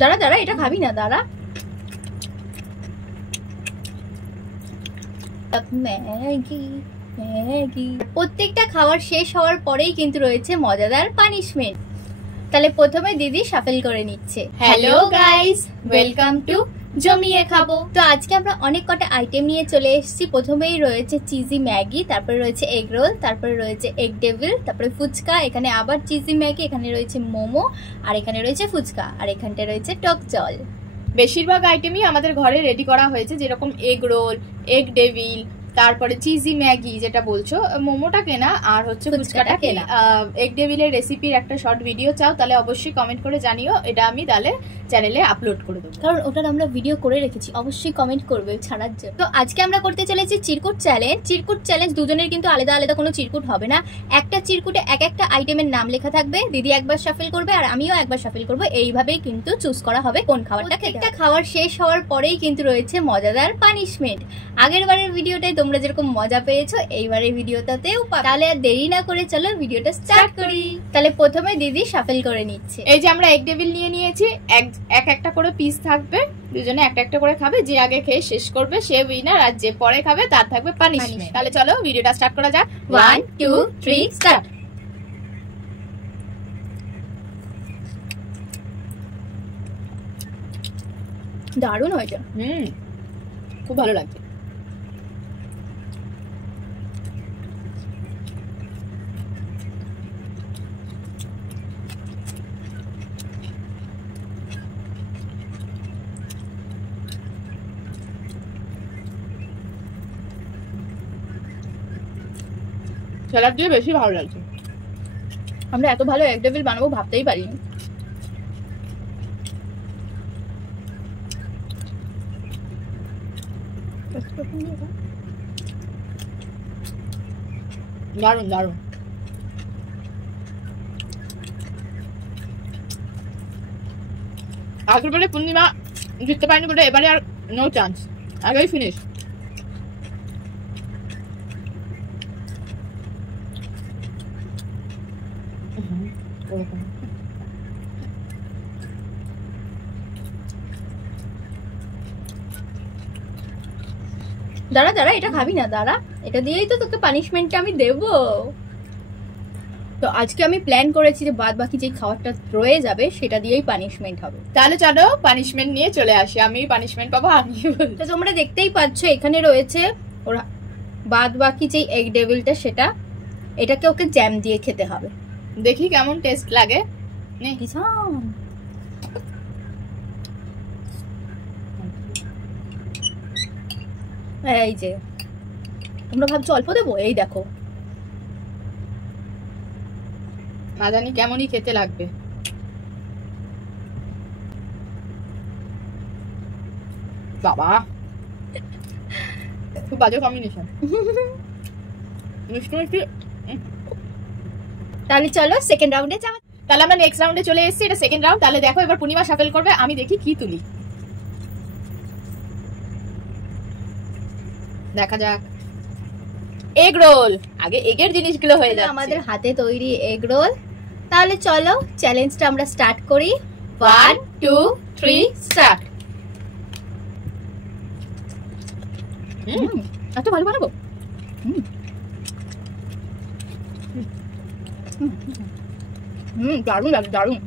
দাঁড়া দাঁড়া, এটা খাবি না, দাঁড়া। Maggi Maggi. প্রত্যেকটা খাবার শেষ হওয়ার পরেই কিন্তু রয়েছে মজাদার পানিশমেন্ট। তাহলে প্রথমে দিদি শাফেল করে নিচ্ছে। হ্যালো গাইস, ওয়েলকাম টু জমিয়ে খাবো। তো আজকে আমরা অনেক কটা আইটেম নিয়ে চলে এসেছি। প্রথমেই রয়েছে চিজি ম্যাগি, তারপরে রয়েছে এগ রোল, তারপরে রয়েছে এগ ডেভিল, তারপরে ফুচকা, এখানে আবার চিজি ম্যাগি, এখানে রয়েছে মোমো, আর এখানে রয়েছে ফুচকা, আর এখানটা রয়েছে টক জল। বেশিরভাগ আইটেমই আমাদের ঘরে রেডি করা হয়েছে, যেরকম এগ রোল, এগ ডেভিল, তারপরে চিজি ম্যাগি যেটা বলছো, মোমোটা কেনা, আর হচ্ছে ফুচকাটা কেনা। এগ ডেভিলের রেসিপির একটা শর্ট ভিডিও চাও তাহলে অবশ্যই কমেন্ট করে জানিও, এটা আমি তাহলে চ্যানেলে আপলোড করে দেবো, কারণ ওটার আমরা ভিডিও করে রেখেছি। অবশ্যই কমেন্ট করবে ছাড়ার জন্য। তো আজকে আমরা করতে চলেছি চিরকুট চ্যালেঞ্জ। চিরকুট চ্যালেঞ্জ দুজনের কিন্তু আলাদা আলাদা কোনো চিরকুট হবে না, একটা চিরকুটে এক একটা আইটেমের নাম লেখা থাকবে। দিদি একবার শাফেল করবে আর আমিও একবার শাফেল করবো, এইভাবেই কিন্তু চুজ করা হবে কোন খাবারটা খেতে। একটা খাবার শেষ হওয়ার পরেই কিন্তু রয়েছে মজাদার পানিশমেন্ট। আগের বারের ভিডিওটায় তোমরা যেরকম মজা পেয়েছো, এইবারের ভিডিওটাতেও পাবে। তাহলে আর দেরি না করে চলো ভিডিওটা স্টার্ট করি। তাহলে প্রথমে দিদি শাফেল করে নিচ্ছে। এই যে আমরা এগ ডেভিল নিয়ে নিয়েছি, এক একটা করে পিস থাকবে, দুজনে একটা একটা করে খাবে, যে আগে খেয়ে শেষ করবে সে উইনার, আর যে পরে খাবে তার থাকবে পানিশমেন্ট। তাহলে চলো ভিডিওটা স্টার্ট করা যাক। 1 2 3 স্টার্ট। দারুণ হয়েছে। খুব ভালো লাগছে। স্যালাড দিয়ে বেশি ভালো লাগছে। আমরা এত ভালো এগ ডেভিল বানাবো ভাবতেই পারিনি। দারুণ দারুণ। আগের বারে পূর্ণিমা জিততে পারেনি বলে এবারে আর নো চান্স, আগেই ফিনিশ। দাঁড়া দাঁড়া, এটা খাবি না, দাঁড়া। এটা দিয়েই তো তোকে পানিশমেন্টটা আমি দেবো। তো আজকে আমি প্ল্যান করেছি যে বাদ বাকি যে খাবারটা রয়ে যাবে সেটা দিয়েই পানিশমেন্ট হবে। তাহলে চলো পানিশমেন্ট নিয়ে চলে আসি। আমি পানিশমেন্ট পাবো আমি। তো তোমরা দেখতেই পাচ্ছ এখানে রয়েছে ওর বাদ বাকি যে এগ ডেভিলটা, সেটা এটাকে ওকে জ্যাম দিয়ে খেতে হবে। দেখি কেমন টেস্ট লাগে। এই যে তোমরা ভাবছো অল্প দেবো, এই দেখো না জানি কেমনই খেতে লাগবে। বাবা খুব বাজে কম্বিনেশন। তাহলে চলো সেকেন্ড রাউন্ডে যাওয়া। তাহলে আমরা নেক্সট রাউন্ডে চলে এসেছি, এটা সেকেন্ড রাউন্ড। তাহলে দেখো এবার পূর্ণিমা শাফেল করবে, আমি দেখি কি তুলি, দেখা যাক। এগ রোল, আগে এগের জিনিসগুলো হয়ে যাচ্ছে। আমাদের হাতে তৈরি এগ রোল। তাহলে চলো চ্যালেঞ্জটা আমরা স্টার্ট করি। 1 2 3 স্টার্ট। এত ভালো বানাবো। দারুণ লাগে, দারুণ।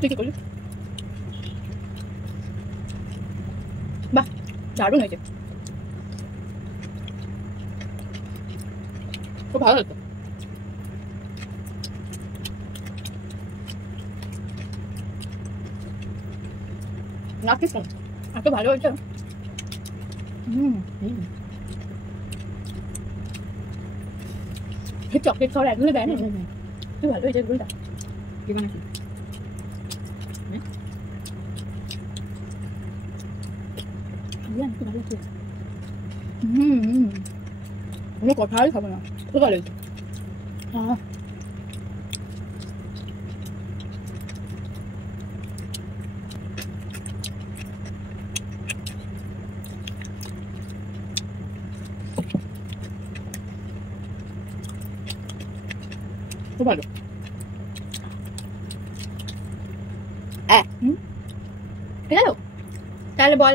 তুই কি করলি? বাহ, দারুণ হয়েছে, খুব ভালো হতো। এত ভালো হয়েছে। চকলেট খাওয়ার একগুলো দেয় না, তুই ভালো হয়েছে এগুলোটা। কোনো কথাই খাবো না, খুব ভালো হয়েছে। খুব ভালো। ঠিক আছে, তাহলে বল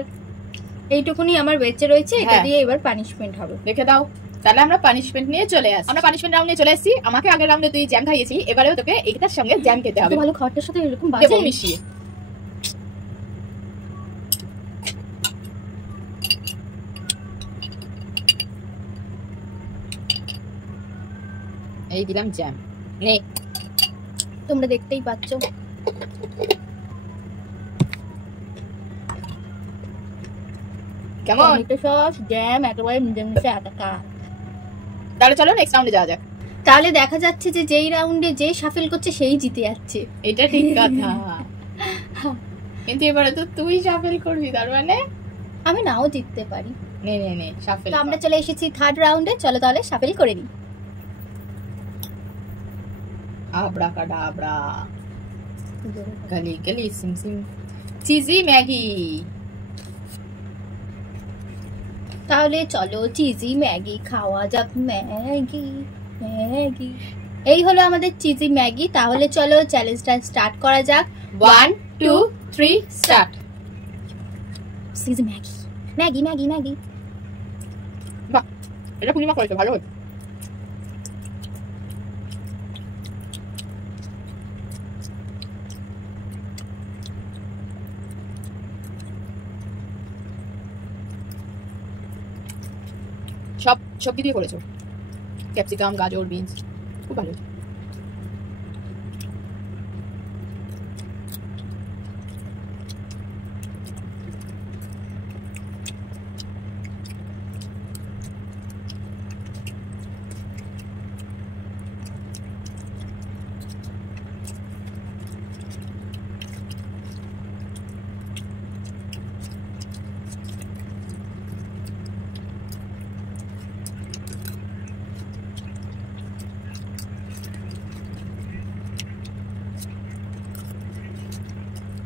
এইটুকুনি আমার বেঁচে রয়েছে, এটা হ্যাঁ। দিয়ে এবার পানিশমেন্ট হবে। রেখে দাও। তাহলে আমরা পানিশমেন্ট নিয়ে চলে আসি। আমরা পানিশমেন্ট রাউন্ডে চলে এসেছি। আমাকে আগের রাউন্ডে তুই জ্যাম খাইয়েছিলি, এবারেও তোকে এইটার সঙ্গে জ্যাম খেতে হবে। এত ভালো খাবারটার সাথে এরকম দেবো বাজে মিশিয়ে। এই দিলাম জ্যাম, নে। তোমরা দেখতেই পাচ্ছ। কেমন? টমেটো সস, জ্যাম একেবারে মিলেমিশে একাকার। তাহলে চলো নেক্সট রাউন্ডে যাওয়া যাক। তাহলে দেখা যাচ্ছে যে যেই রাউন্ডে যে শাফেল করছে সেই জিতে যাচ্ছে। এটা ঠিক কথা। কিন্তু এবারে তো তুই শাফেল করবি, তার মানে আমি নাও জিততে পারি। নে নে নে শাফেল। তো আমরা চলে এসেছি থার্ড রাউন্ডে, চলো তাহলে শাফেল করে নিই। আবড়া কাডাবড়া, গলি গলি সিম সিম, চিজি ম্যাগি। তাহলে চলো চিজি ম্যাগি খাওয়া যাক। ম্যাগি ম্যাগি, এই হলো আমাদের চিজি ম্যাগি। তাহলে চলো চ্যালেঞ্জটা স্টার্ট করা যাক। 1 2 3 start. Cheesy Maggi Maggi Maggi Maggi. বাহ, এটা পূর্ণিমা করেছে, ভালো হয়েছে। সব সবজি দিয়ে করেছো, ক্যাপসিকাম, গাজর, বিনস, খুব ভালো।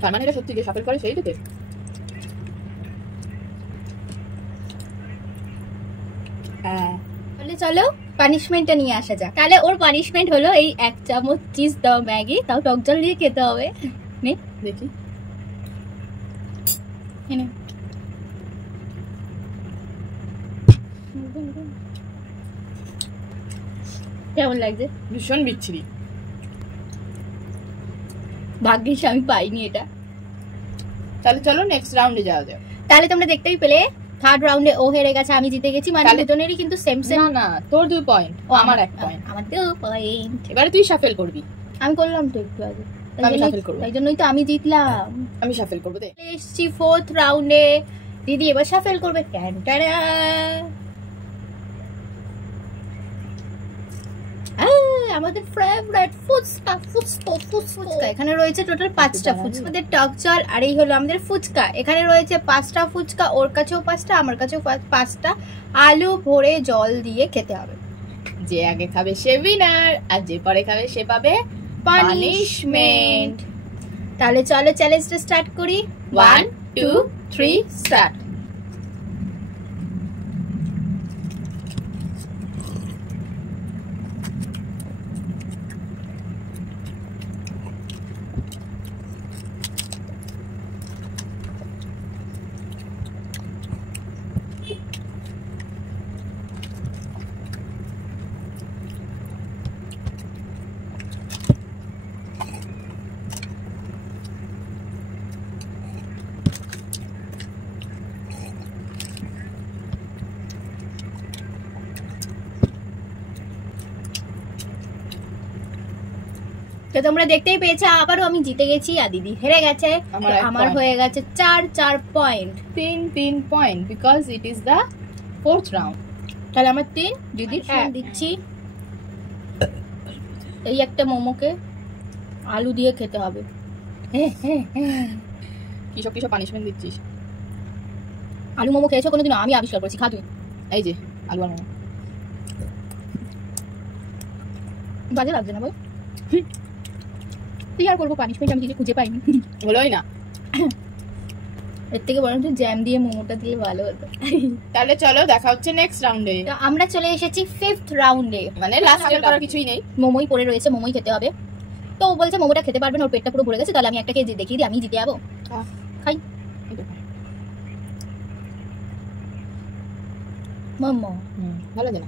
তার মানে এটা সত্যি যে শাফেল করে সেই দিতে। হ্যাঁ, তাহলে চলো পানিশমেন্টটা নিয়ে আসা যাক। তাহলে ওর পানিশমেন্ট হলো এই 1 চামচ চিজ দাও ম্যাগি, তাও টক জল দিয়ে খেতে হবে। নে দেখি। এনে কেমন লাগছে? ভীষণ বিচ্ছিরি। ভাগ্যিস আমি পাইনি এটা। তাহলে চলো নেক্সট রাউন্ডে যাওয়া যাক। তাহলে তোমরা দেখতেই পেলে থার্ড রাউন্ডে ও হেরে গেছে, আমি জিতে গেছি। মানে তাহলে- দুজনেরই কিন্তু সেম সেম। না না, তোর 2 পয়েন্ট, আমার 1 পয়েন্ট। আমার 2 পয়েন্ট। এবারে তুই শাফেল করবি। আমি করলাম তো একটু আগে, আমি shuffle করবো। তাই জন্যই তো আমি জিতলাম। আমি শাফেল করবো দে। এসছি ফোর্থ রাউন্ডে, দিদি এবার শাফেল করবে। ট্যান্টারা। আমাদের ফেভারিট ফুচকা ফুচকা ফুচকা। এখানে রয়েছে টোটাল 5টা ফুচকা। আমাদের টক জল আর এই হলো আমাদের ফুচকা। এখানে রয়েছে 5টা ফুচকা, ওর কাছেও 5টা, আমার কাছেও 5টা। আলু ভরে জল দিয়ে খেতে হবে। যে আগে খাবে সে উইনার, আর যে পরে খাবে সে পাবে পানিশমেন্ট। তাহলে চলো চ্যালেঞ্জটা স্টার্ট করি। 1 2 3 স্টার্ট। তো তোমরা দেখতেই পেয়েছো, আবারও আমি জিতে গেছি আর দিদি হেরে গেছে। আমার তো এক আমার point। হয়ে গেছে 4 point. 3 point, because it is the fourth round. তাহলে আমার 3, দিদির হ্যাঁ। 1 দিচ্ছি। এই একটা মোমোকে আলু দিয়ে খেতে হবে। কিসব কিসব পানিশমেন্ট দিচ্ছিস? আলু মোমো খেয়েছো কোনোদিন? আমি আবিষ্কার করেছি, খা তুই। এই যে আলু আর মোমো। বাজে লাগছে না বল? তুই আর করবো পানিশমেন্ট, আমি কিছু খুঁজে পাইনি। হলোই না। এর থেকে বরং জ্যাম দিয়ে মোমোটা দিলে ভালো হতো। তাহলে চলো দেখা হচ্ছে নেক্সট রাউন্ডে। তো আমরা চলে এসেছি 5th রাউন্ডে, মানে লাস্ট করার কিছুই নেই, মোমোই পড়ে রয়েছে, মোমোই খেতে হবে। তো ও বলছে মোমোটা খেতে পারবে না, ওর পেটটা পুরো ভরে গেছে, তাহলে আমি একটা খেয়ে দেখিয়ে দিই আমি জিতে যাবো। খাই মোমো। ভালো জানা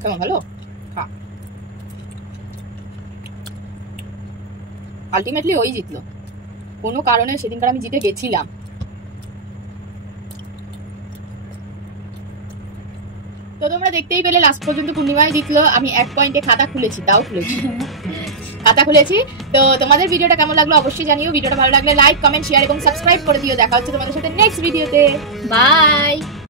কেমন, ভালো? হ্যাঁ, আলটিমেটলি ওই জিতলো, কোনো কারণে সেদিনকার আমি জিতে গেছিলাম। তো তোমরা দেখতেই পেলে লাস্ট পর্যন্ত পূর্ণিমায় জিতলো, আমি 1 পয়েন্টে খাতা খুলেছি, তাও খুলেছি খাতা খুলেছি। তো তোমাদের ভিডিওটা কেমন লাগলো অবশ্যই জানিও, ভিডিওটা ভালো লাগলে লাইক, কমেন্ট, শেয়ার এবং সাবস্ক্রাইব করে দিও। দেখা হচ্ছে তোমাদের সাথে নেক্সট ভিডিওতে, বাই।